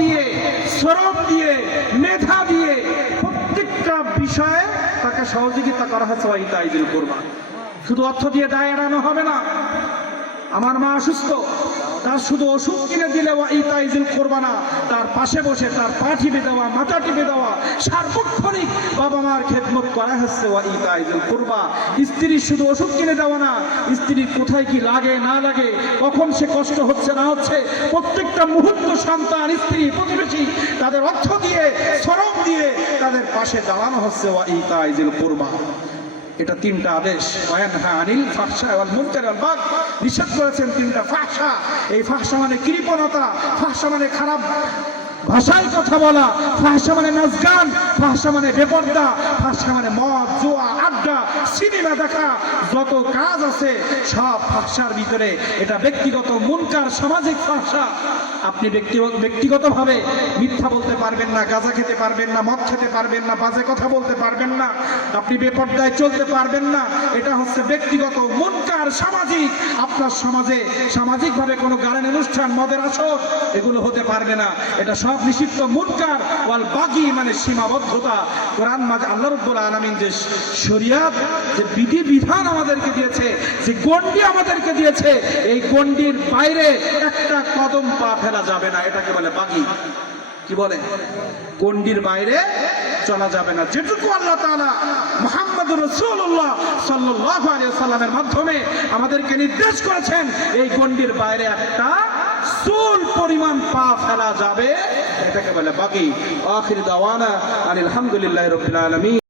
দিয়ে, শ্রম দিয়ে, মেধা দিয়ে প্রত্যেকটা বিষয়ে তাকে সহযোগিতা করা হচ্ছে ওয়াইতাইজুল কুরবা। শুধু অর্থ দিয়ে দায় এড়ানো হবে না। আমার মা অসুস্থ, তার শুধু ওষুধ কিনে দিলে ওয়াইতাইজুল কুরবা না, তার পাশে বসে তার পা টিপে দেওয়া, মাথা টিপে দেওয়া, সার্বক্ষণিক বাবা মার খেদমত করা হচ্ছে ওয়াইতাইজুল কুরবা। স্ত্রীর শুধু ওষুধ কিনে দেওয়া না, স্ত্রীর কোথায় কি লাগে না লাগে, কখন সে কষ্ট হচ্ছে না হচ্ছে, প্রত্যেকটা মুহূর্ত সন্তান, স্ত্রী, প্রতিবেশী তাদের অর্থ দিয়ে, শ্রম দিয়ে তাদের পাশে দাঁড়ানো হচ্ছে ওয়াইতাইজুল কুরবা। এটা তিনটা আদেশ। ওয়ানহা আনিল ফাহশা ওয়াল মুনকার ওয়াল বাগয়, নিষেধ করেছেন তিনটা ফাহশা। এই ফাহশা মানে কৃপণতা, ফাহশা মানে খারাপ ভাষায় কথা বলা, ফাহশা মানে নাচ গান, ফাহশা মানে বেপরদা, ফাহশা মানে মদ, জুয়া, আড্ডা, সিনেমা দেখা, যত কাজ আছে সব ফাহশার ভিতরে। এটা ব্যক্তিগত মুনকার, সামাজিক ফাহশা। আপনি ব্যক্তিগতভাবে মিথ্যা বলতে পারবেন না, গাঁজা খেতে পারবেন না, মদ খেতে পারবেন না, বাজে কথা বলতে পারবেন না, আপনি বেপরদায় চলতে পারবেন না। এটা হচ্ছে ব্যক্তিগত মুনকার, সামাজিক। আপনার সমাজে সামাজিকভাবে কোনো গানের অনুষ্ঠান, মদের আসর এগুলো হতে পারবে না। এটা সব নিষিদ্ধ মুনকার। ওয়াল বাগী মানে সীমাবদ্ধতা। কোরআন মাঝে আল্লাহ রাব্বুল আলামিন যে শরিয়াত, যে বিধি বিধান আমাদেরকে দিয়েছে, যে গণ্ডি আমাদেরকে দিয়েছে, এই গণ্ডির বাইরে একটা কদম পা ফেলা যাবে না। এটাকে বলে বাগী। কি বলে? গণ্ডির বাইরে চলা যাবে না। যেটুকু আল্লাহ তাআলা মুহাম্মদুর রাসূলুল্লাহ সাল্লাল্লাহু আলাইহি ওয়াসাল্লামের মাধ্যমে আমাদেরকে নির্দেশ করেছেন, এই গণ্ডির বাইরে একটা চুল পরিমাণ পা ফেলা যাবে, এটাকে বলে বাগী। আখির দাওয়ানা আলহামদুলিল্লাহি রাব্বিল আলামিন।